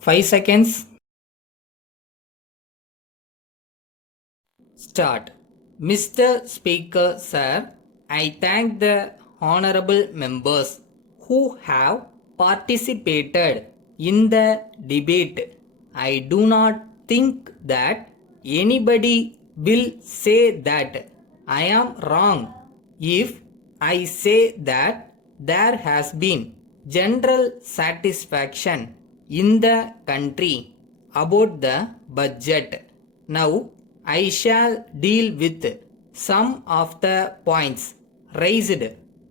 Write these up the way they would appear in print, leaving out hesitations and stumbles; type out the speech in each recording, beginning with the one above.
5 seconds. Start. Mr. Speaker, sir, I thank the honorable members who have participated in the debate. I do not think that anybody will say that I am wrong if I say that there has been general satisfaction in the country about the budget. Now, I shall deal with some of the points raised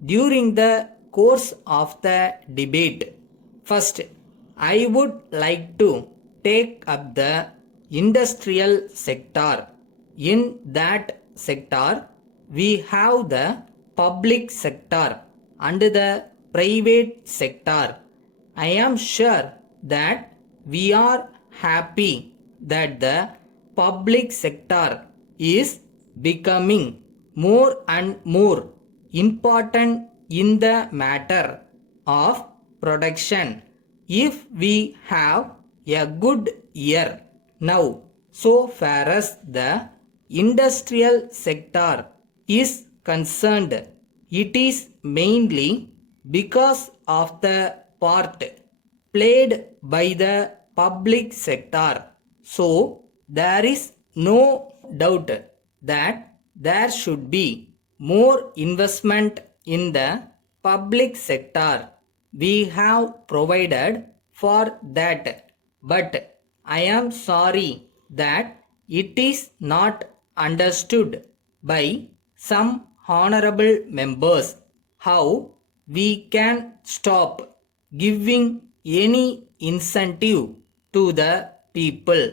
during the course of the debate. First, I would like to take up the industrial sector. In that sector, we have the public sector and the private sector. I am sure that we are happy that the public sector is becoming more and more important in the matter of production. If we have a good year now, so far as the industrial sector is concerned, it is mainly because of the part played by the public sector. So, there is no doubt that there should be more investment in the public sector. We have provided for that, but I am sorry that it is not understood by some honorable members how we can stop giving any incentive to the people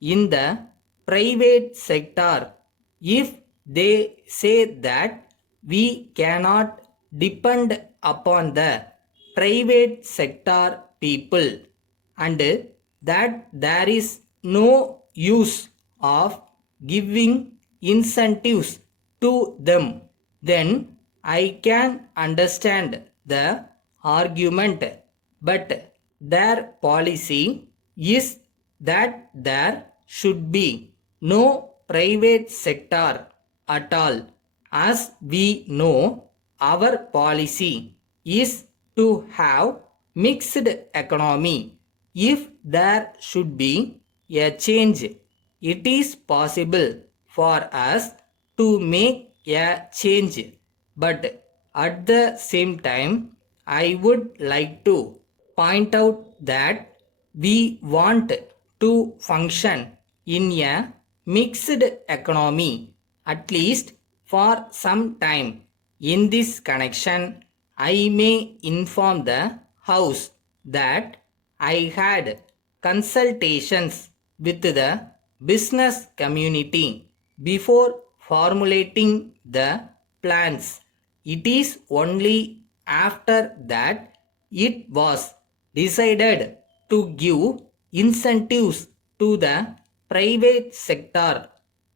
in the private sector if they say that we cannot depend upon the private sector people and that there is no use of giving incentives to them, then I can understand the argument. But their policy is that there should be no private sector at all. As we know, our policy is to have mixed economy. If there should be a change, it is possible for us to make a change. But at the same time, I would like to point out that we want to function in a mixed economy at least for some time. In this connection, I may inform the House that I had consultations with the business community before formulating the plans. It is only after that it was decided to give incentives to the private sector.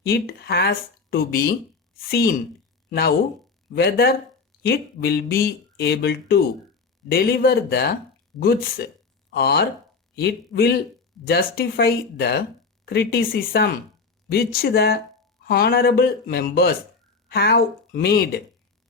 It has to be seen now whether it will be able to deliver the goods or it will justify the criticism which the honorable members have made.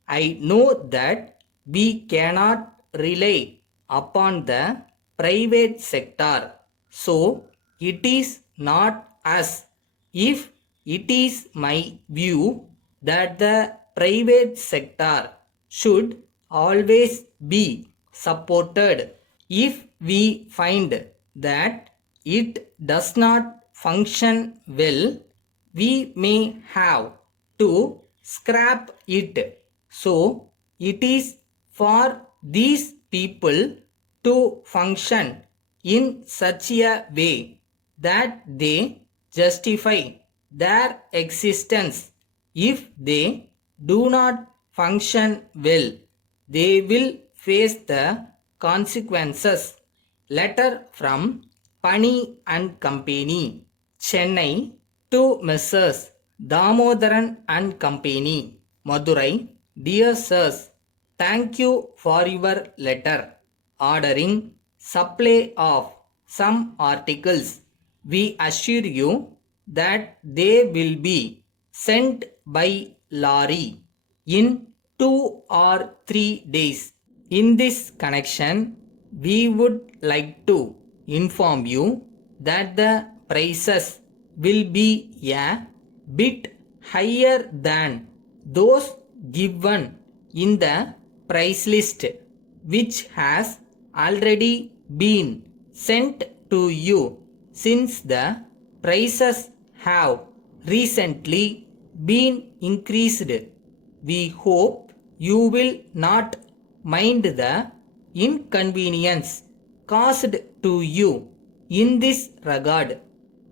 I know that we cannot rely upon the private sector. So, it is not as if it is my view that the private sector should always be supported. If we find that it does not function well, we may have to scrap it. So, it is for these people to function in such a way that they justify their existence. If they do not function well, they will face the consequences. Letter from Pani and Company, Chennai to Messrs. Damodaran and Company, Madurai. Dear Sirs, thank you for your letter ordering supply of some articles. We assure you that they will be sent by lorry in 2 or 3 days. In this connection, we would like to inform you that the prices will be a bit higher than those given in the price list, which has already been sent to you, since the prices have recently been increased. We hope you will not mind the inconvenience caused to you in this regard.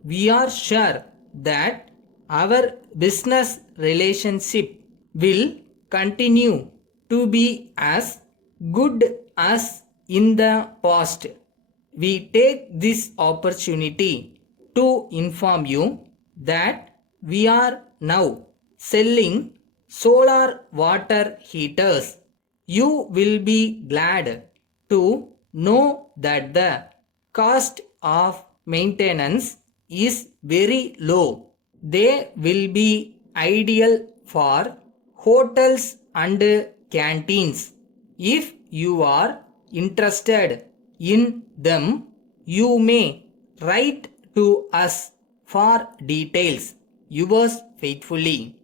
We are sure that our business relationship will continue to be as good as in the past. We take this opportunity to inform you that we are now selling solar water heaters. You will be glad to know that the cost of maintenance is very low. They will be ideal for hotels and canteens. If you are interested in them, you may write to us for details. Yours faithfully.